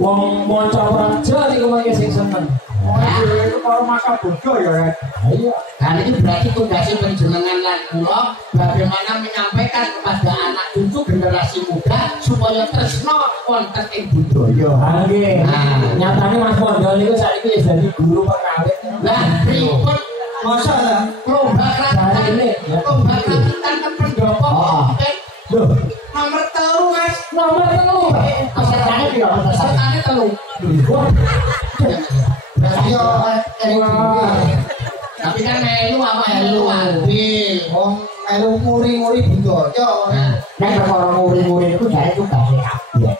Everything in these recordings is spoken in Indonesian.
Wong monco praja niku mangke sing seneng. Itu kalau masa bodoh ya. Iya. Kan itu berarti tugas penjenengan lan kula bagaimana menyampaikan kepada anak cucu generasi muda supaya tresno wonten ing budaya. Nggih. Nyatane Mas Pondol niku saiki wis dadi guru pengawit. Lah pripun Masa ya? lomba kerajinan kan pendopo. Loh, Nomor 3 Mas. nomor 3. Pesertane piro? Pesertane 3. Berarti yo tapi kan melu apa melu albi. Wong melu muri-muri budaya. Nek perkara muri-muri iku jare tugase kabeh.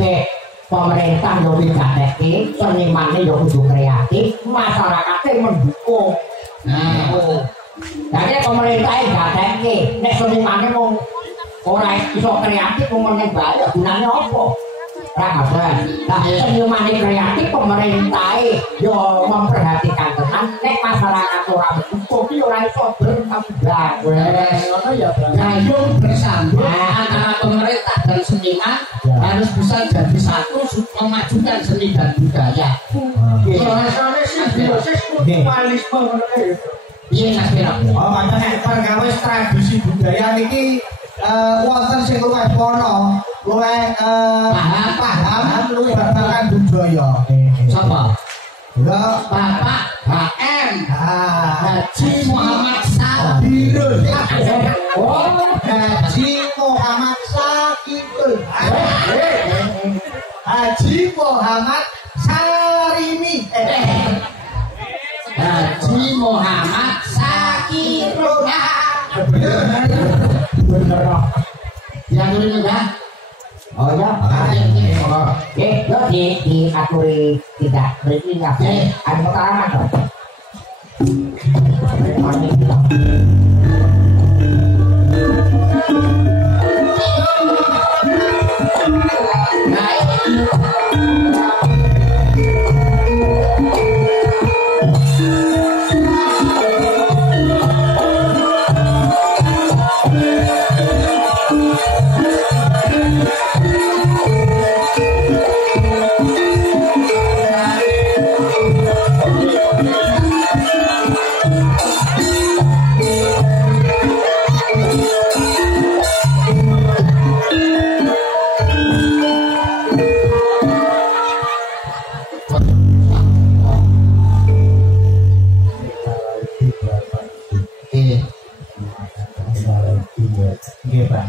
Nek pemerintah yo digatekke, senimane yo kudu kreatif, masyarakate mendukung. Jadi pemerintah gatekke, nek senimane wong ora iso kreatif wong meneng bae gunane apa? Ra apa. Lah senimane kreatif pemerintah yo memperhatikan tenan nek masyarakat ora mendukung yo ora iso berkembang. Ngono ya, Bang. Gayung bersambung antara pemerintah dan seniman harus bisa jadi satu memajukan seni dan budaya. Rasane simbiosis mutualisme ngono kae. Iya Mas Piro. Oh, makane pergawes tradisi budaya niki wonten sing luwih pono, luwih paham, luwih babagan budaya. Sapa? Lha Bapak HM Haji Muhammad Sabirul. Oh, Haji Muhammad Sakidul. Haji Muhammad Sarimi. Haji Muhammad Sakirul. Bener. Yang ini enggak? oh ya. Yo di aturi tidak berarti enggak. Ada pekarangan toh. Nggih, Pak.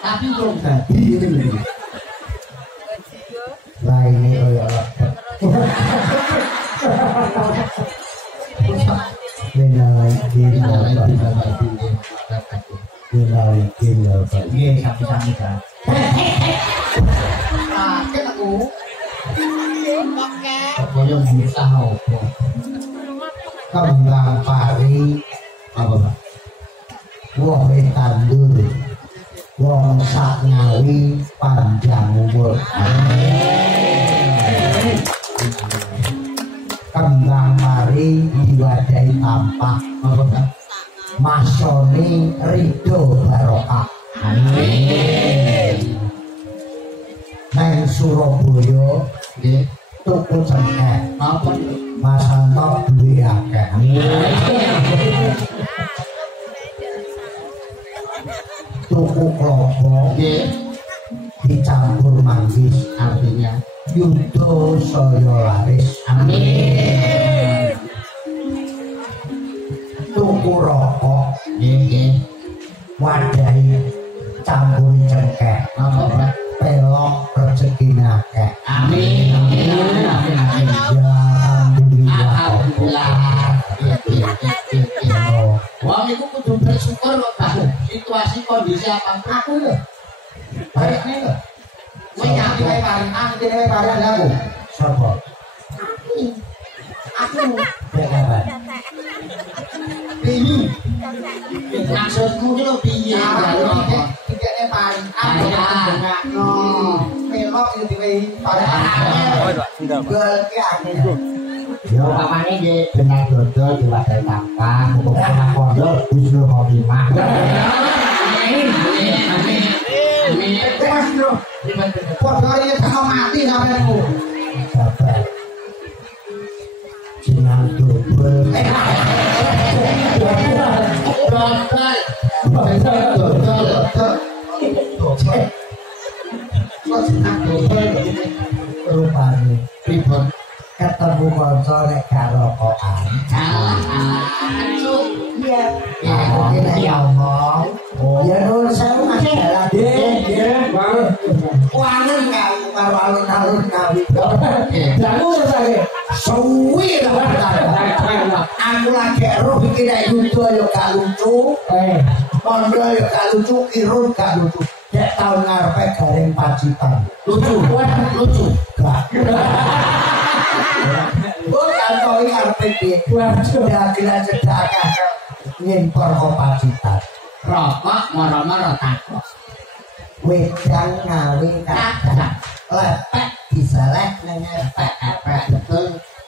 Tapi belum Dadi ini. Lah ini kaya Nggih, sami-sami, Kak. Pokoknya berusaha apa? kembang pari Apa Pak? woh tandur wong sak ngawi panjang umur. Kembang pari diwadahi tampak Apa Pak? masone ridho barokah. Neng Surabaya Nggih. tuku cengkeh Apa? Mas Anto duwe akeh. Tuku klopo Nggih. dicampur manggis Artinya yudo saya laris. amin. Tuku rokok Nggih. wadahi campur cengkeh Apa Pak? pelok rezekine akeh. Amin. Amin. Amin. Amin. Ya alhamdulillah. Alhamdulillah. Wong iku kudu bersyukur kok tahu situasi kondisi apa Aku lho. Baik nih lho. Kowe nyapa Aku kene barang aku. Sapa? aku Ya kapan? ini maksudmu ki lho piye Tiketnya paling no melok itu diwehi pada Ah, gol ki aku. Ya pamane nggih benar dodol diwadahi tangkang, muga pondok Wisnu Khotimah. Amin. Mas Bro. Padha iki sama mati sampeanku. Sabar. Jenang dobel. Rupane Pripun? ketemu kanca nek karokokan. Iya. Iki nek ngomong, ya nuwun sewu Mas Dalan. Nggih, Bang. Wangen karo alun-alun kawi. Jamu saya. Suwi lah. Aku lagi roh iki nek lucu ya gak lucu. Kondo ya gak lucu, irun gak lucu. Dek tahun ngarepe garing Pacitan. Lucu. Gak. Oh, kanca iki arepe piye? Dagelan cedak akeh ngimpor ke Pacitan. Rokok moro-moro takok. Wedang ngawi kadah. Lepek diseleh nang lepek-lepek. Betul.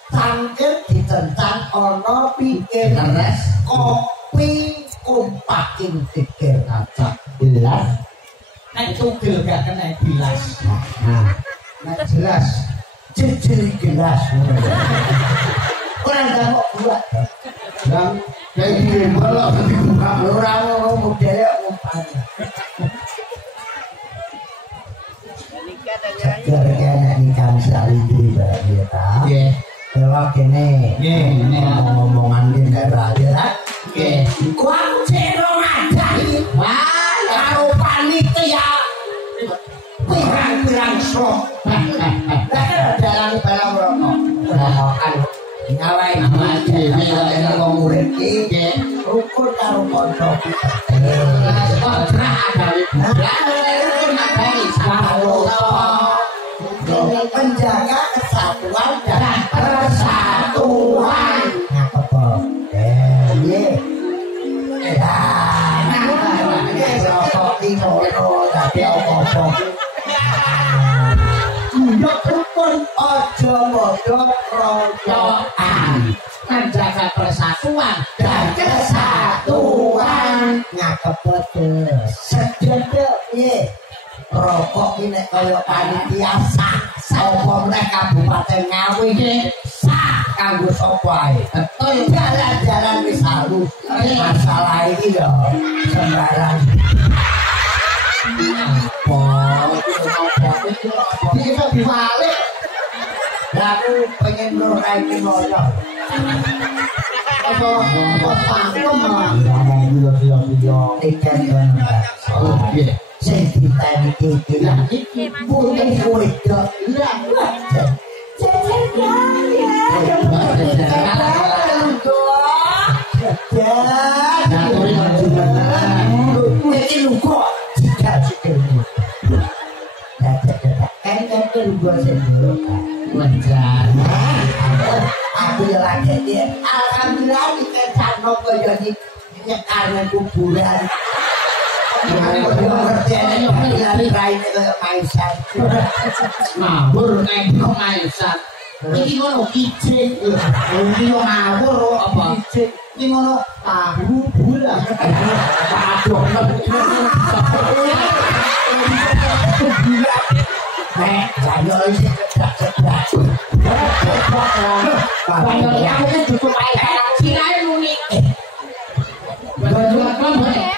Cangkir dicencang ana pikir. Leres. Kopi kumpaking pikir kaca. Jelas. Nek tugel gak kena bilas. Nah, Nek jelas jejel gelas. Ora ndak kok buat. Yang kayak gini balok dibuka. Ora ngono modele umpane. Segar kene ikan salindri barang ya ta. Nggih. Lewat kene. Nggih. Ngomong-ngomongan di daerah ya. Nggih. Kuang cero ngadahi. Wah, Karo panitia. Pirang-pirang slok. Lah dalan barang rokok. rokokan Ngawai Nggih. wong urip iki Nggih. rukun karo kanca kita. Kok cerah ada Menjaga kesatuan dan persatuan. Ngapa iya. Rokok iki ngono tapi apa-apa. Ndok rukun aja padha royokan. menjaga persatuan Dan kesatuan ngakep betul sededek piye rokok iki nek kaya panitia sapa meneh Kabupaten Ngawi iki sak kanggo sapa ae betul jalan-jalan wis halus masalah iki ya sembarang iki kok diwalik lah aku pengen nuraikin loyo apa pakem malah ngomong video-video ikan banget. Nggih. Sing ditani iki lah iki putih wedok lah. Aku ya lagi dia, alhamdulillah dikecano kaya di nyekarnya kuburan. Aku ngerti ada lain kaya maisan. Ngawur nek maisan. Iki ngono kicik. Ini lo ngawur Apa? Ini ngono tahu bulan. Aduh. Nek saya iki cedak-cedak. Kalau yang itu cukup kayak Cina muni. Baju apa boleh?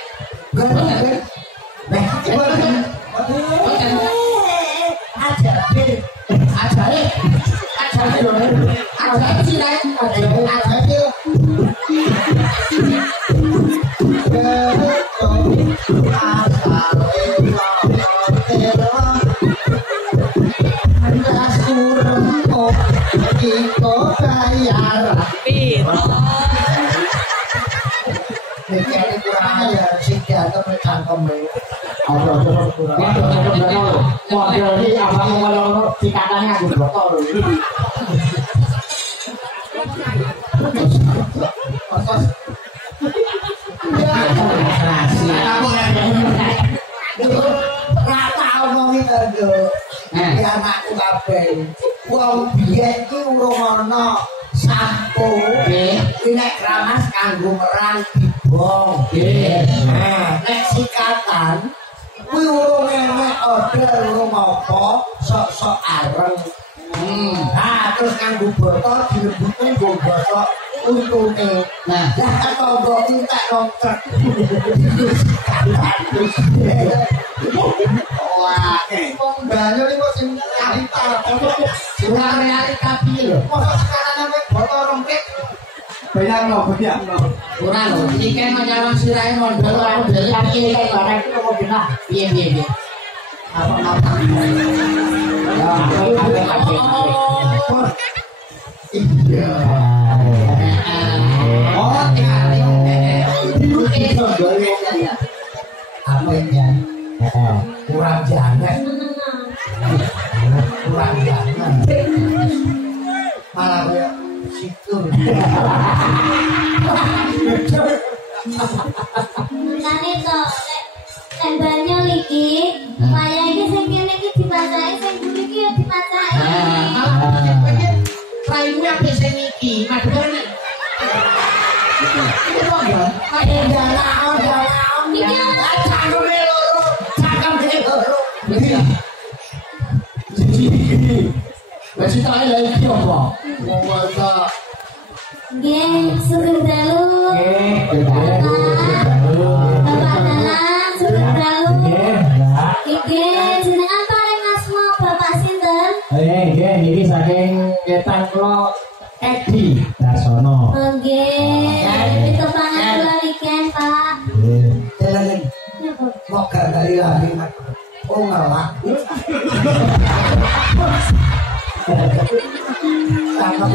model ini apa ngomong dikatanya aku botol Rata omongi karo. Ya anakku kabeh. wong biyen ki urung ana sampo iki nek kramas kanggo merang dibong nah nek sikatan kuwi urung enek order urung apa sok-sok areng nah terus kanggo botol dilebutke nggo bosok untune nah lah tonggo entek nongkrek wah wong banyu iki kok sing realita ora realita piye lho mosok sekarang nek botol rongkek bayangno ora lho iki kan nyawang sirahe mondol ora model iki kan barang iki kok benar piye apa iya oh apa ya kurang jangan malah gue situ Mulane to nek banyu iki wayah iki sing kene iki dipacai sing buri iki ya dipacai raimu apik sing iki madhone iki kok ya iki Wes tak lha iki apa? wong wae nggih sugeng dalu Bapak dalang sugeng dalu iki jenengan paring asma Bapak sinten Nggih niki saking ketan kula Edi Darsono. nggih pitepangan kula liken Pak jalan mau dari lari oh ngelak sama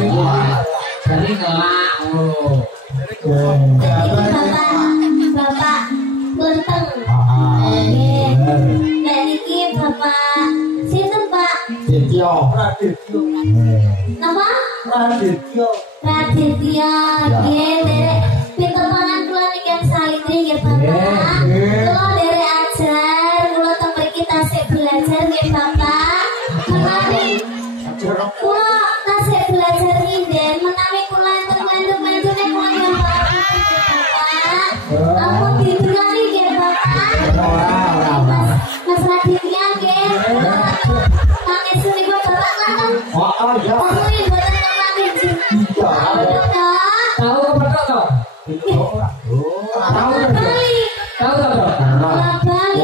jadi ngelak Bapak Kunteng nggih nek niki Bapak sinten Pak Dityo. napa Radityo Raditya nggih derek pitepangan kula niken salintri nggih Bapak kula derek ajar kula teng mriki tasik belajar nggih Bapak menawi kula tasik belajar nginden menawi kula enten lendu-lendune kula yen Bapak ampun ditulungi nggih Bapak Mas Raditya nggih nangis niku Bapak kangen Ya. kuwi boten nangis Tahu apa to? Tahu Bali tahu to? Bali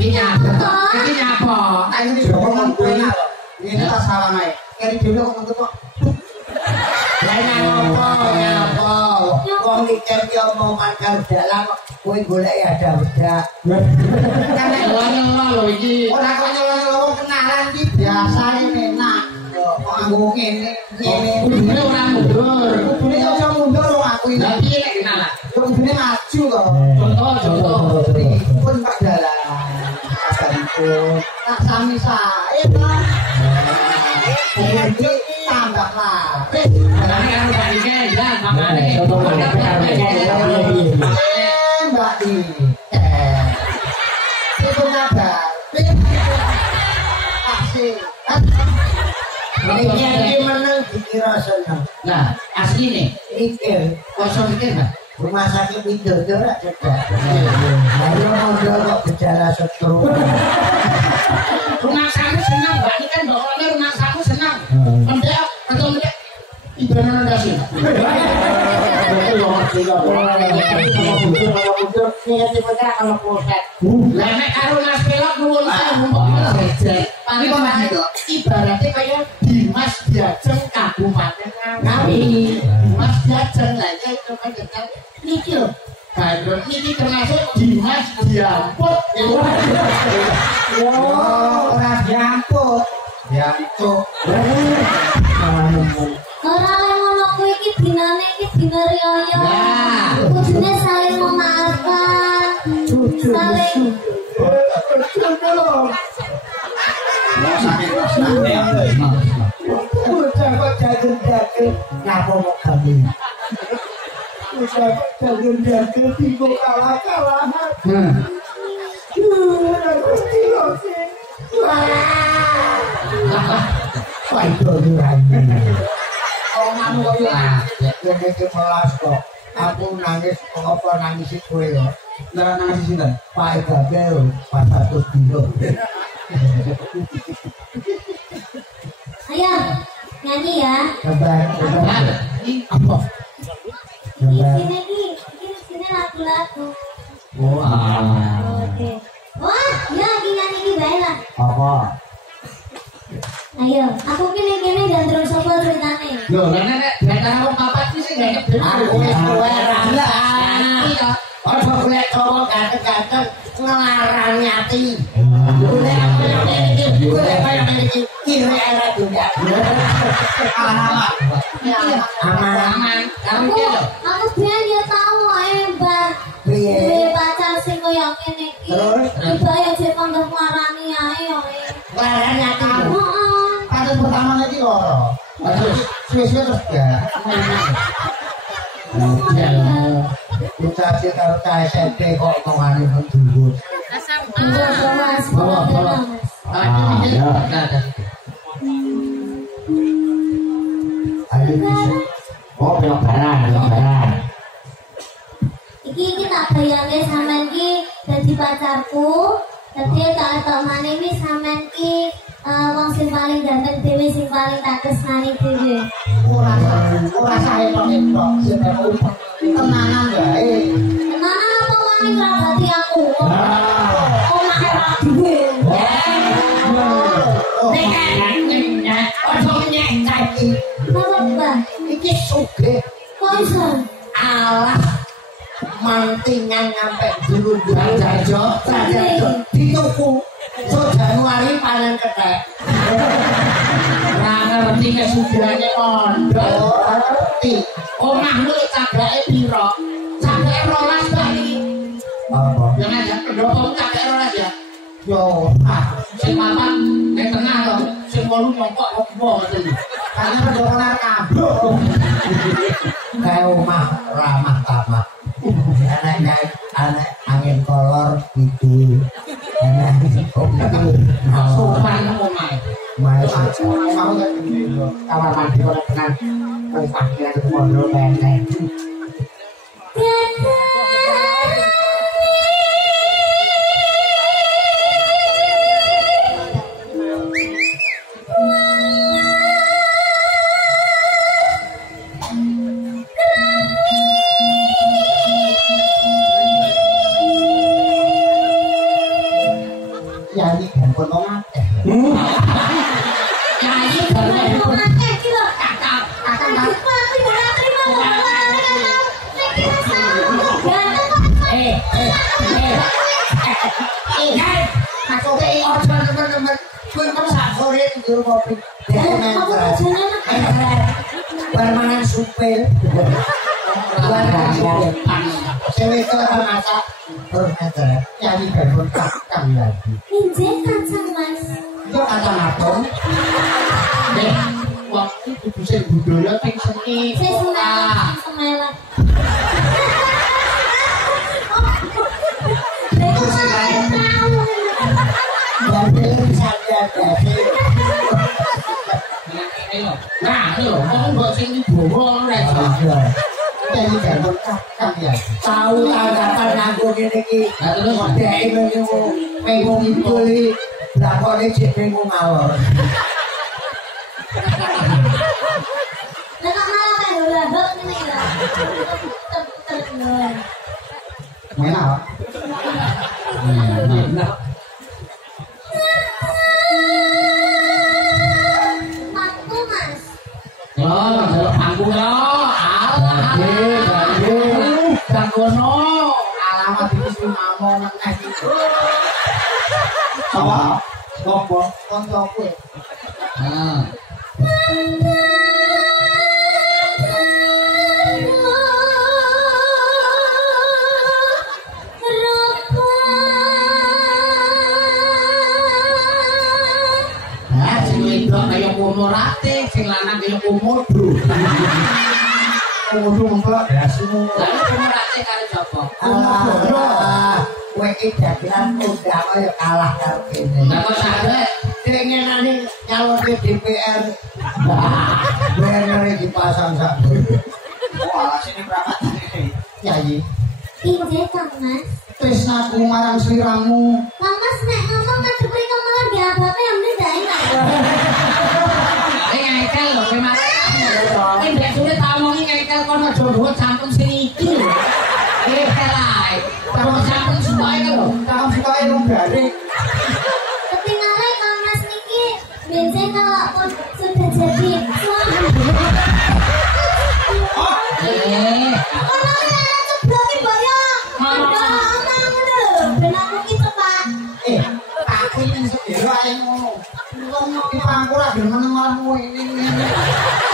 iki nyapa ayo ngomong enak ini tak salah naik kari dulu ngomong kok nyapa wong ikem yo omongan karo dalang kowe golek ya ada bedak kan nyelo lho iki ora kok nyolong wong kenalan iki biasa enak kok anggo ngene kudune ora mundur kudune yo iso mundur wong aku iki lha piye nek kenalan kudune maju kok contoh pun Pak Dalang asalipun tak sami sae Pak iki tambah lah Karena kan udah ini ya, makanya Mbak Di itu nada asik ini menang dikira senang nah asli nih, mikir kosong mikir nggak? rumah sakit Widodo lah cedek ayo modal kok gejala stroke Rumah kamu senang, Mbak ini kan bawahnya rumah kamu senang mendek atau mendek ibadah nanda sih Lemek karo mas pelok nuwun sewu tapi ibaratnya kayak Dimas Diajeng Kabupaten Ngawi Dimas Diajeng lah ya itu kan jeneng niki lho Bandung ini termasuk Dimas Diamput ora diamput diamput ora ngono kuwi iki dinane iki dina riyo kudune saling memaafkan saling bocah kok jagen-jagen ngapa mau kami bocah kok jagen-jagen bingung kalah-kalahan aku Wah itu lagi. Omonganmu kok yo. Ini iki melas kok. Aku nangis apa nangis kowe yo. Lah nang sinten? Pak Gagal pas 100 kilo. Ayo, nyanyi ya. Gambar. Ini apa? Gambar. Sini lagu-lagu. Wah. Oke. Wah, ya lagi nyanyi iki bae lah. Apa? Ayo, aku kene dan terus apa ceritane? Lho, nek antara wong papat iki sing gak nyebut. Aku wis kowe ra Iya. Ojo golek cowok ganteng-ganteng ngelarang nyati. Golek apa yang ini? Golek apa yang ini? Kira era dunia. Alamat. Aman. Kamu iki lho. Aku biyen ya tau ae, Mbak. Piye? Duwe pacar sing koyo kene iki. Terus? Tiba ya jek kandha marani ae yo. Ngelarang nyati. Heeh. Kasus pertama lagi loro. Suwe-suwe terus ya. Kita sih karo SMP kok ngomongin penduduk. Bawa. Ah, iya. Ayo bisa. Oh, belok barat. Iki tak bayangke sampean ki dadi pacarku. Dadi tak maneh iki sampean ki wong sing paling ganteng dhewe sing paling tak tresnani dhewe. Ora sae kok entok sebab tenanan wae. Tenanan apa wae ngrabati aku. Omah ra duwe. Ojo nyek iki. Apa? Iki sugih Kok iso? alas mantingan nyampe dulu jajo dituku so Januari panen ketek Ora ngerti kesugihane mondok. ngerti Omahmu cagake piro? Cagake 12 ta iki. apa Ya ngajak pendopo cagake 12 ya. yo Sing papat nek tengah to, sing 8 mongkok opo ngoten iki. karena pendolar kablok kayak rumah ramah tamak anak angin kolor gitu anak kopi Sopan omahe. mau kamar mandi kok dengan pakaian model pendek ya ini handphone lo ngakeh Ya iki garwane Kok akeh iki lho. Kakak terima permanen supel cewek itu orang masak terus ngecer nyanyi handphone kakak lagi Injek kacang mas. itu kacang atom nek waktu kudu sing budaya sing seni. Saya semelah. Aku sampai tahu. jadi bisa jadi Nah, lho, wong mbok sing dibawa ora iso. jadi handphone kakak ya tahu tanggapan nganggo gini ki Lah terus Dek pengung itu lakone cek pengung ngalor. Lah kok malah kayak golabak ngene ya. Puter-puter. Main apa? Aku mas. Yo, delok aku yo. Alah. Jangono. Alamat iki sing ngomong nang iki. Apa? Sopo? Konco kowe. Nah. Nah, sing wedok kaya umurate, sing lanang kaya umudu. Komodo mbak dasimu. Lah umurate karo sapa? Alah, kowe iki dagelan undang ya kalah karo kene. Lah kok saged dengenane nyalonke DPR. Banner dipasang sak. Wah, sini berapa Yayi? Injek Kang Mas. Tresnaku marang sliramu. Kang Mas nek ngomong ngadep mriko malah diabake yang ndak enak. Ngekel lho memang. Nek sulit tak omongi ngekel kono jodoh sampun sing iki. Ngekel ae. Terus sampun suwae lho. Kamu suka ilmu garing. Ketingale Kang Mas niki bensin kalau pun sudah jadi suami. Kalau ya ceblok bayang. Ben aku ki tepak. Aku ini sedero ae ngono. Ngono ki pangku ra gelem menengmu ini.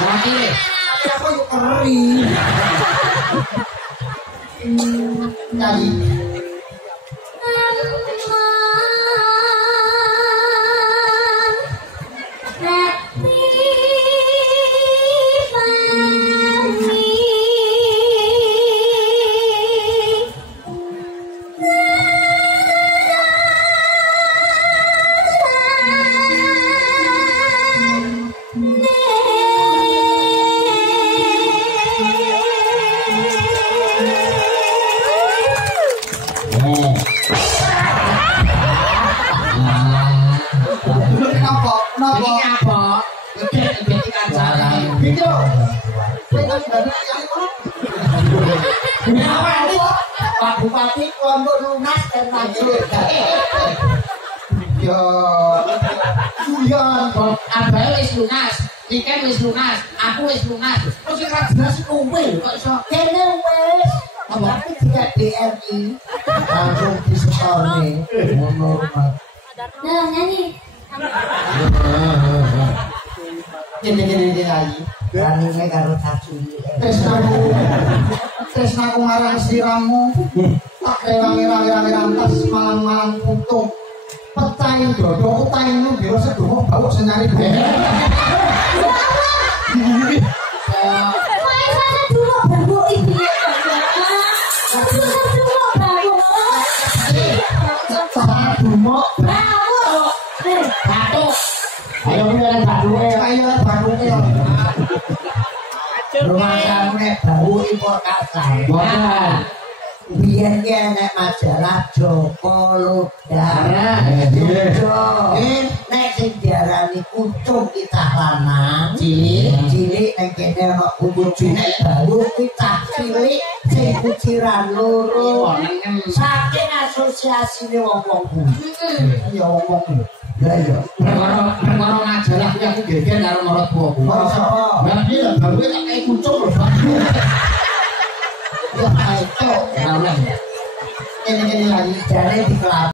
Mati. Aku yo keri. Yayi. Iki apa? Iki kancane. Video. Pak Bupati kelompok lunas dan maju. Yo, Julian, Abae wis lunas, tiket wis lunas, aku wis lunas. Terus ora jelas kowe kok iso kene wes. Tapi jika DRI langsung disetorne normal. Nah, nyanyi. Gini lagi. Ranine karo caculi. Tresnaku marang sliramu. Tak rewangi-wangi rantas malang-malang putung. Pecahin dodo utahinmu biro sedomo bau senyari gue. Main sana dulu baru ini. Dulu baru. Sana dumo. Baru. Batuk. Ayo beneran baduke. Ayo baduke. Rumah kamu nek bau impor kasar. Boten. Biyen ki enek majalah Joko Lodar. Nek sing diarani kucing kita lanang, cilik nek kene ana kucing bau kita cilik sing kuciran loro. Saking asosiasine wong-wong kuwi. Ya wong-wong. Ya ya. perkara majalah kuwi aku geger karo marot tuaku. Sapa? Lah iki lho gawe tak kei kucing lho. Ya ayo. Ini lagi jane di kelab.